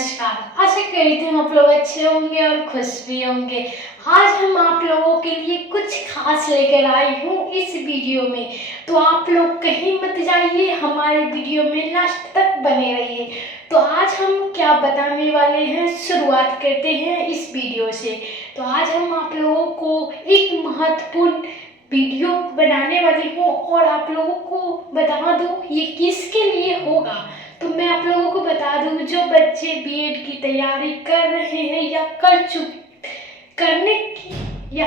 नमस्कार। आशा करती हूँ आप लोग अच्छे होंगे और खुश भी होंगे। आज हम आप लोगों के लिए कुछ खास लेकर आई हूँ इस वीडियो में, तो आप लोग कहीं मत जाइए, हमारे वीडियो में लास्ट तक बने रहिए। तो आज हम क्या बताने वाले हैं, शुरुआत करते हैं इस वीडियो से। तो आज हम आप लोगों को एक महत्वपूर्ण वीडियो बनाने वाली हूँ और आप लोगों को बता दूँ ये किसके लिए होगा। तो मैं आप लोगों को बता दूं, जो बच्चे बीएड की तैयारी कर रहे हैं या करने की, या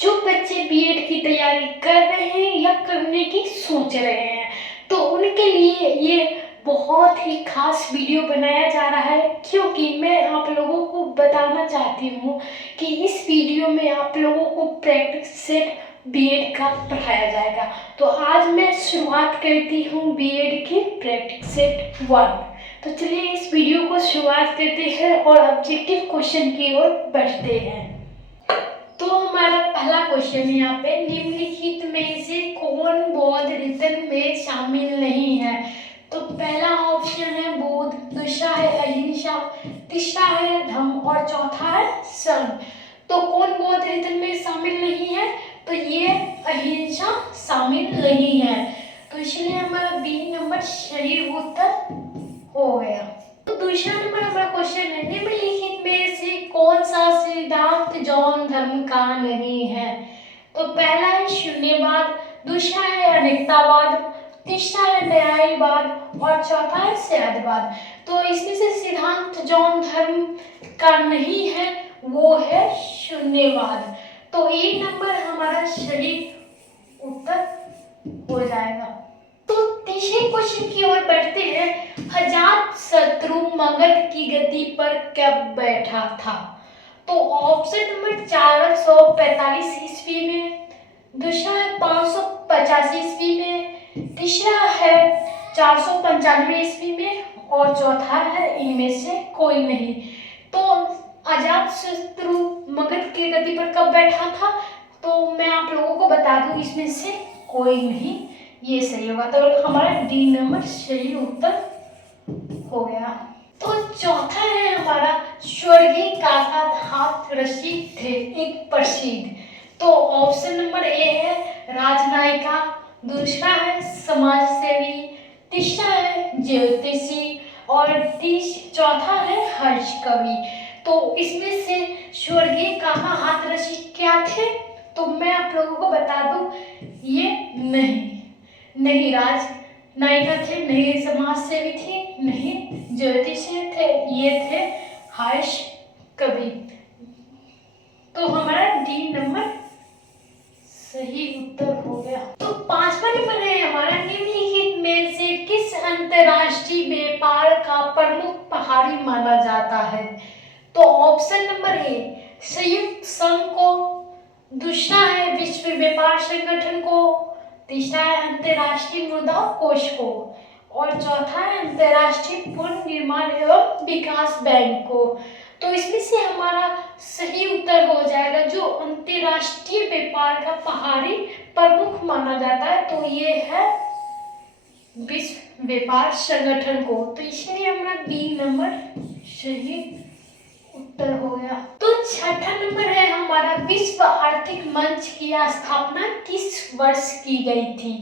जो बच्चे बीएड की तैयारी कर रहे हैं या करने की सोच रहे हैं, तो उनके लिए ये बहुत ही खास वीडियो बनाया जा रहा है। क्योंकि मैं आप लोगों को बताना चाहती हूँ कि इस वीडियो में आप लोगों को प्रैक्टिस सेट बीएड का पढ़ाया जाएगा। तो आज मैं शुरुआत करती हूँ बीएड की प्रैक्टिस सेट 1। तो चलिए इस वीडियो को शुरुआत करते हैं और ऑब्जेक्टिव क्वेश्चन की ओर बढ़ते हैं। तो हमारा पहला क्वेश्चन है यहाँ पे, निम्नलिखित में से कौन बौद्ध रीतन में शामिल नहीं है। तो पहला ऑप्शन है बुद्ध, दूसरा है अहिंसा, तीसरा है धम्म और चौथा है संघ। तो कौन बौद्ध रीतन में शामिल नहीं है, तो ये अहिंसा शामिल नहीं है। तो इसलिए हमारा बी नंबर सही उत्तर हो गया। तो दूसरा नंबर हमारा क्वेश्चन है, निम्नलिखित में से कौन सा सिद्धांत जौन धर्म का नहीं है। तो पहला है शून्यवाद, दूसरा है अनेकतावाद, तीसरा है न्यायवाद और चौथा है सत्यवाद। तो इसमें से सिद्धांत जौन धर्म का नहीं है वो है शून्यवाद। तो ए नंबर हमारा सही उत्तर हो जाएगा। तो तीसरे क्वेश्चन की ओर बढ़ते हैं, अजातशत्रु मगध की गद्दी पर कब बैठा था। तो ऑप्शन नंबर 445 ईस्वी में, दूसरा है 550 ईस्वी में, तीसरा है 495 ईस्वी में और चौथा है इनमें से कोई नहीं। तो अजातशत्रु मगध की गद्दी पर कब बैठा था, तो मैं आप लोगों को बता दूं इसमें से कोई नहीं, ये सही होगा। तो हमारा डी नंबर सही उत्तर हो गया। तो चौथा है हमारा, स्वर्गीय काका हाथ रसिक थे एक प्रसिद्ध। तो ऑप्शन नंबर ए है राजनायिका, दूसरा है समाज सेवी, तीसरा है ज्योतिषी और चौथा है हर्ष कवि। तो इसमें से स्वर्गीय काका हाथ रसिक क्या थे, तो मैं आप लोगों को बता दूं ये नहीं राजनायिका थे, नहीं समाज सेवी थे, नहीं ज्योतिषी थे, ये थे हर्ष कवि। तो हमारा डी नंबर सही उत्तर हो गया। तो पांचवा नंबर है हमारा, निम्नलिखित में से किस अंतरराष्ट्रीय व्यापार का प्रमुख पहाड़ी माना जाता है। तो ऑप्शन नंबर ए संयुक्त संघ को, दूसरा है विश्व व्यापार संगठन को, तीसरा है अंतरराष्ट्रीय मुद्रा कोष को और चौथा है अंतरराष्ट्रीय पुनर्निर्माण एवं विकास बैंक को। तो इसमें से हमारा सही उत्तर हो जाएगा जो अंतरराष्ट्रीय व्यापार का पहाड़ी प्रमुख माना जाता है, तो ये है विश्व व्यापार संगठन को। तो इसलिए हमारा बी नंबर सही उत्तर हो गया। तो छठा नंबर है हमारा, विश्व आर्थिक मंच की स्थापना किस वर्ष की गई थी।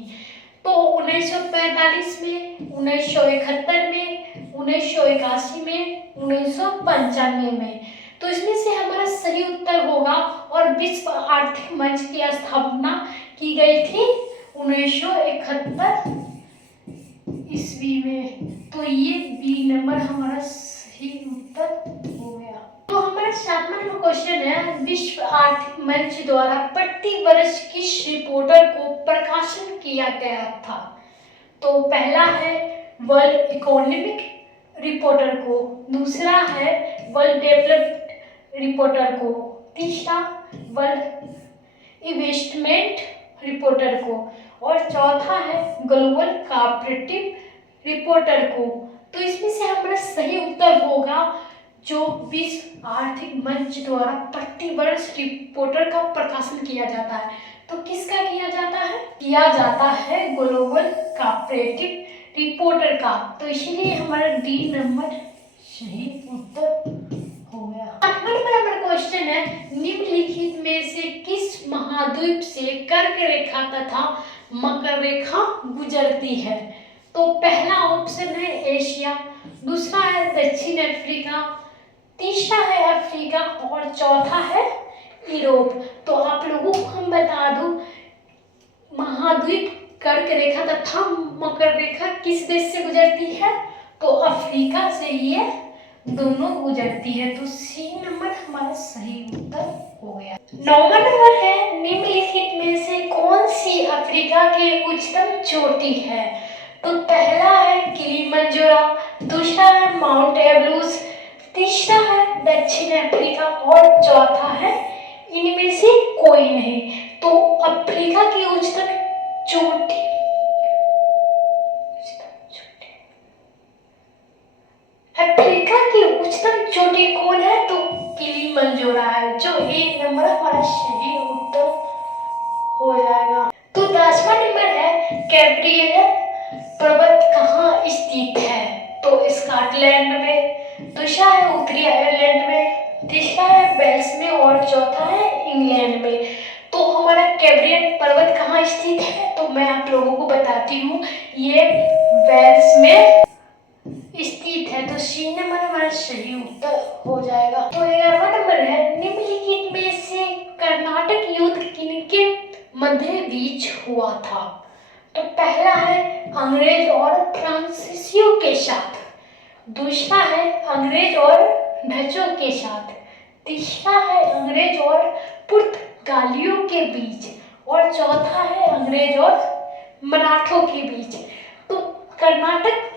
तो 1945 में, 1971 में, 1981 में, 1995 में। तो इसमें से हमारा सही उत्तर होगा, और विश्व आर्थिक मंच की स्थापना की गई थी 1971 ईस्वी में। तो ये बी नंबर हमारा सही उत्तर हो गया। तो हमारा सातवां नंबर क्वेश्चन है, विश्व आर्थिक मंच द्वारा प्रति वर्ष किस रिपोर्टर को प्रकाशन किया गया था। तो पहला है वर्ल्ड इकोनॉमिक रिपोर्टर को, दूसरा है वर्ल्ड डेवलप्ड रिपोर्टर को, तीसरा वर्ल्ड इन्वेस्टमेंट रिपोर्टर को और चौथा है ग्लोबल कोऑपरेटिव रिपोर्टर को। तो इसमें से हमारा सही उत्तर होगा जो विश्व आर्थिक मंच द्वारा प्रति वर्ष रिपोर्टर का प्रकाशन किया जाता है। तो किसका किया जाता है ग्लोबल कोऑपरेटिव रिपोर्टर का। तो इसलिए हमारा डी नंबर सही उत्तर हो गया। 8वां नंबर क्वेश्चन है, निम्नलिखित में से किस महाद्वीप से कर्क रेखा तथा मकर रेखा गुजरती है? तो पहला ऑप्शन है एशिया, दूसरा है दक्षिण अफ्रीका, तीसरा है अफ्रीका और चौथा है यूरोप। तो आप लोगों को हम बता दूं, महाद्वीप कर्क रेखा तथा मकर रेखा किस देश से गुजरती है? तो अफ्रीका से ये दोनों गुजरती है। तो सी नंबर हमारा सही उत्तर हो गया। 9वां नंबर है, निम्नलिखित में से कौन सी अफ्रीका की उच्चतम चोटी है? तो पहला है किलिमंजारो, दूसरा है माउंट एवरेस्ट, तीसरा है दक्षिण अफ्रीका और चौथा है इनमें से कोई नहीं। तो अफ्रीका की उच्चतम चोटी अफ्रीका की उच्चतम चोटी कौन है? तो किलिमंजारो है, जो एक नंबर हमारा सही उत्तर हो जाएगा। तो 10वां नंबर है, कैब्रियल पर्वत कहाँ स्थित है? तो स्कॉटलैंड में, दूसरा है उत्तरी आयरलैंड में, तीसरा है वेल्स में और चौथा है इंग्लैंड में। तो हमारा कैब्रियल पर्वत कहाँ स्थित है? तो मैं आप लोगों को बताती हूँ, ये वेल्स में स्थित है। तो सी नंबर हमारा सही उत्तर हो जाएगा। तो 11वां नंबर है, निम्नलिखित में से कर्नाटक युद्ध किनके मध्य बीच हुआ था? तो पहला है अंग्रेज और फ्रांसीसियों के साथ, दूसरा है अंग्रेज और डचों के साथ, तीसरा है अंग्रेज और पुर्तगालियों के बीच और चौथा है अंग्रेज और मराठों के बीच। तो कर्नाटक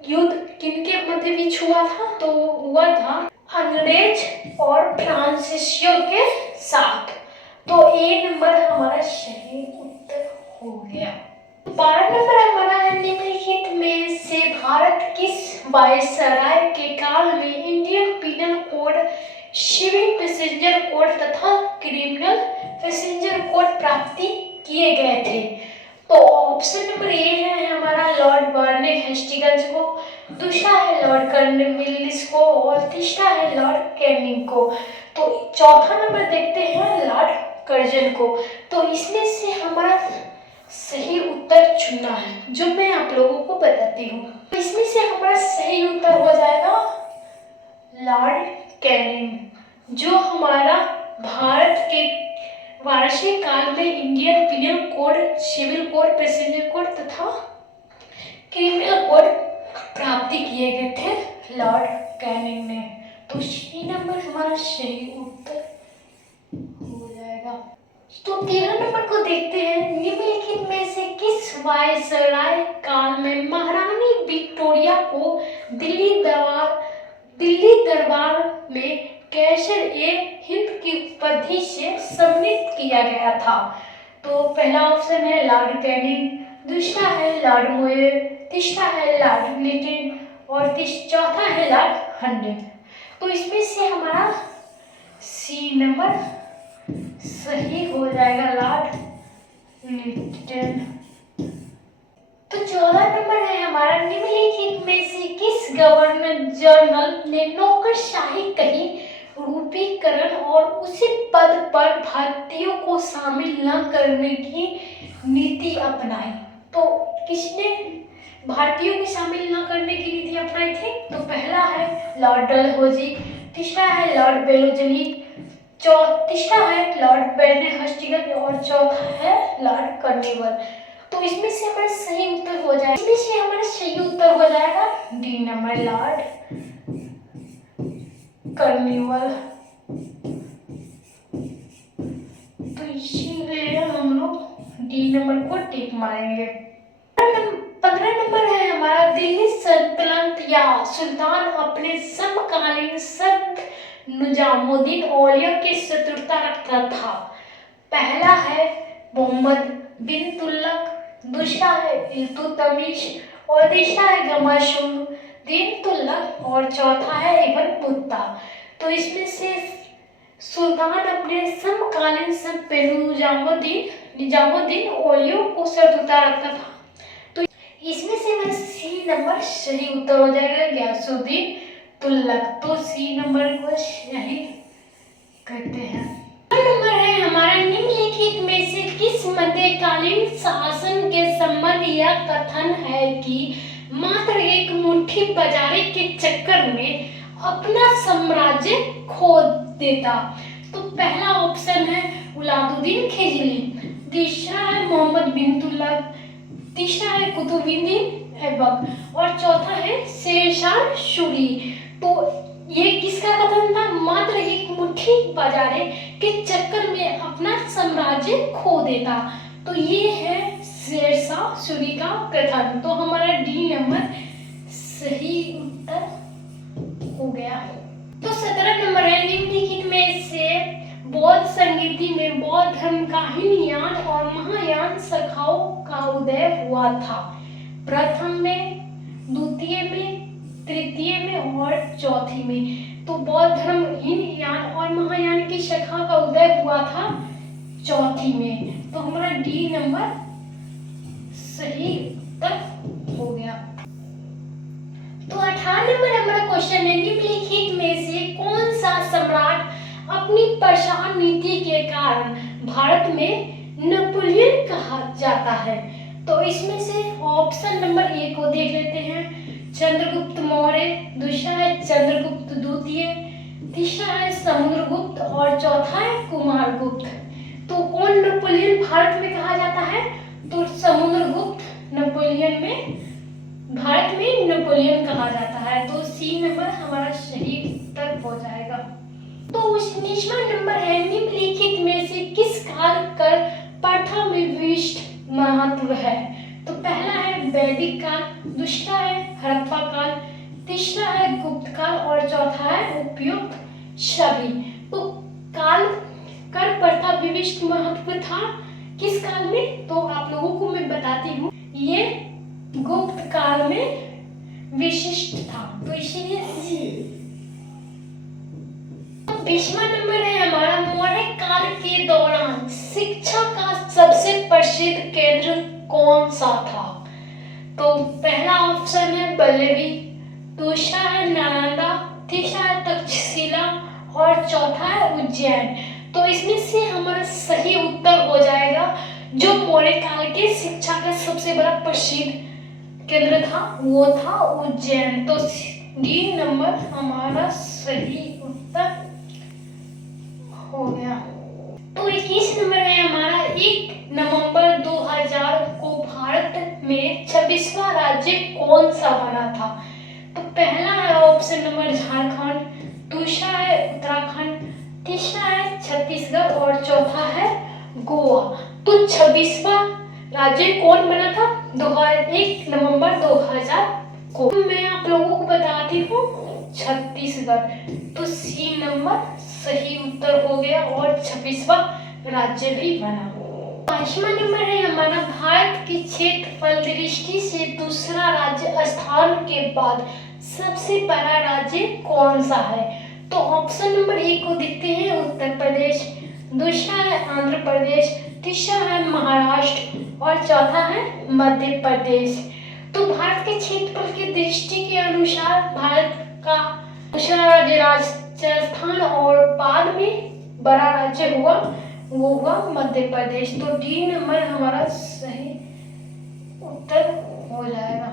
युद्ध किनके मध्य बीच हुआ था? तो हुआ था अंग्रेज और फ्रांसीसियों के साथ। तो ए नंबर हमारा सही उत्तर हो गया। 12 नंबर हमारा है, निम्नलिखित में से भारत किस वायसराय के काल में Indian penal code, civil passenger code तथा क्रिमिनल पैसेंजर कोड प्राप्ति किए गए थे? तो ऑप्शन नंबर ए है हमारा लॉर्ड बर्ने हेस्टिंग्स को, दूसरा है लॉर्ड कॉर्नवालिस को और तीसरा है लॉर्ड कैनिंग को। तो चौथा नंबर देखते हैं लॉर्ड कर्जन को। तो इसमें से हमारा सही उत्तर चुनना है, जो मैं आप लोगों को बताती हूँ। तो इसमें से हमारा सही उत्तर हो जाएगा लॉर्ड कैनिंग, जो हमारा भारत के वाराणसी काल में Indian penal code, civil code, passenger code तथा क्रिमिनल कोड प्राप्ति किए गए थे लॉर्ड कैनिंग ने। तो सी नंबर हमारा सही उत्तर हो जाएगा। तो 13 नंबर को देखते हैं, निम्नलिखित में से किस वायसराय काल में महारानी विक्टोरिया को दिल्ली दरबार में कैसर-ए-हिंद की उपाधि से सम्मानित किया गया था? तो पहला ऑप्शन है लॉर्ड कैनिंग, दूसरा है लॉर्ड मोयर, तीसरा है लॉर्ड लिटिल और चौथा है लॉर्ड हंड्रेड। तो इसमें से हमारा सी नंबर सही हो जाएगा, लॉर्ड लिटिल। तो 14 नंबर है हमारा, निम्नलिखित में से किस गवर्नर जनरल ने नौकरशाही कहीं रूपीकरण और उसी पद पर भारतीयों को शामिल न करने की नीति अपनाई? तो किसने भारतीयों को शामिल न करने की नीति अपनाई थी? तो पहला है लॉर्ड डलहौजी, तीसरा है लॉर्ड बेलोजली, तीसरा है लॉर्ड बर्ने हेस्टिंग्स और चौथा है लॉर्ड कॉर्नवालिस। तो इसमें से हमारा सही उत्तर हो जाएगा, इसमें से हमारा सही उत्तर हो जाएगा डी नंबर लॉर्ड कॉर्नवालिस। तो इसीलिए हम लोग डी नंबर को टिक मारेंगे। 15 नंबर है हमारा, दिल्ली सल्तनत या सुल्तान अपने समकालीन संत निजामुद्दीन औलिया की शत्रुता रखता था? पहला है मोहम्मद बिन तुगलक, दूसरा है इल्तुतमिश और तीसरा है गमाशुद्दीन तुगलक और चौथा है इब्न बतूता। तो इसमें से सुल्तान अपने समकालीन संत निजामुद्दीन औलिया को शत्रुता रखता था। तो इसमें से मेरा सी नंबर सही उत्तर हो जाएगा गयासुद्दीन तुल्लक। तो सी नंबर को यही करते हैं। नंबर है हमारा, निम्नलिखित में से किस मध्यकालीन शासन के संबंध यह कथन है कि मात्र एक मुट्ठी बाजारे के चक्कर में अपना साम्राज्य खो देता? तो पहला ऑप्शन है अलाउद्दीन खिलजी, दूसरा है मोहम्मद बिन तुगलक, तीसरा है कुतुबुद्दीन ऐबक और चौथा है शेरशाह सूरी। तो ये किसका कथन था? मात्र एक मुट्ठी बाजारे के चक्कर में अपना साम्राज्य खो देता। तो ये है शेरशाह सूरी का कथन। तो हमारा डी नंबर सही उत्तर हो गया। तो 17 नंबर है, निम्नलिखित में से बौद्ध संस्कृति में बौद्ध धर्म का हीनयान और महायान शाखाओं का उदय हुआ था? प्रथम में, द्वितीय में, तृतीय में और चौथी में। तो बौद्ध धर्म हीनयान और महायान की शाखा का उदय हुआ था चौथी में। तो हमारा डी नंबर सही उत्तर हो गया। तो 18 नंबर हमारा क्वेश्चन है, निम्नलिखित में से कौन सा सम्राट अपनी प्रसार नीति के कारण भारत में नेपोलियन कहा जाता है? तो इसमें से ऑप्शन नंबर ए को देख लेते हैं, चंद्रगुप्त मौर्य, दूसरा है चंद्रगुप्त द्वितीय, तीसरा है समुद्रगुप्त और चौथा है कुमारगुप्त। तो कौन नेपोलियन भारत में कहा जाता है? तो समुद्रगुप्त नेपोलियन में, भारत में नेपोलियन कहा जाता है। तो सी नंबर हमारा सही उत्तर हो जाएगा। तो 19वां नंबर है, निम्नलिखित में से किस काल का प्रथा में विशिष्ट महत्व है? तो पहला है वैदिक काल, दूसरा है हड़प्पा काल, तीसरा है गुप्त काल और चौथा है उपयुक्त सभी। तो काल कर प्रथा विशिष्ट महत्व था किस काल में? तो आप लोगों को मैं बताती हूँ, ये गुप्त काल में विशिष्ट था। तो इसीलिए 20वां नंबर है हमारा, मौर्य काल के दौरान शिक्षा का सबसे प्रसिद्ध केंद्र कौन सा था? तो पहला ऑप्शन है बल्लभी, दूसरा है नालंदा, तीसरा है तक्षशिला और चौथा है उज्जैन। तो इसमें से हमारा सही उत्तर हो जाएगा जो मौर्य काल के शिक्षा का सबसे बड़ा प्रसिद्ध केंद्र था वो था उज्जैन। तो डी नंबर हमारा सही उत्तर हो गया। तो 21 नंबर है हमारा, 1 नवंबर 2000 को भारत में 26वां राज्य कौन सा बना था? तो पहला है ऑप्शन नंबर झारखंड, दूसरा है उत्तराखंड, तीसरा है छत्तीसगढ़ और चौथा है गोवा। तो 26वां राज्य कौन बना था? 1 नवंबर 2000 को। मैं आप लोगों को बताती हूँ छत्तीसगढ़। तो सी नंबर सही उत्तर हो गया और 26वां राज्य भी बना। 5वां नंबर है हमारा, भारत की क्षेत्रफल दृष्टि से दूसरा राज्य स्थान के बाद सबसे बड़ा राज्य कौन सा है? तो ऑप्शन नंबर ए को देखते हैं, उत्तर प्रदेश, दूसरा है आंध्र प्रदेश, तीसरा है महाराष्ट्र और चौथा है मध्य प्रदेश। तो भारत के क्षेत्रफल की दृष्टि के अनुसार भारत का दूसरा राज्य राजस्थान और बाद में बड़ा राज्य हुआ वो हुआ मध्य प्रदेश। तो डी नंबर हमारा सही उत्तर हो जाएगा।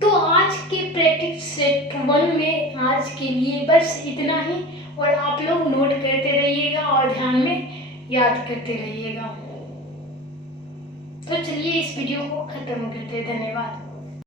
तो आज के प्रैक्टिस सेट 1 में आज के लिए बस इतना ही, और आप लोग नोट करते रहिएगा और ध्यान में याद करते रहिएगा। तो चलिए इस वीडियो को खत्म करते हैं। धन्यवाद।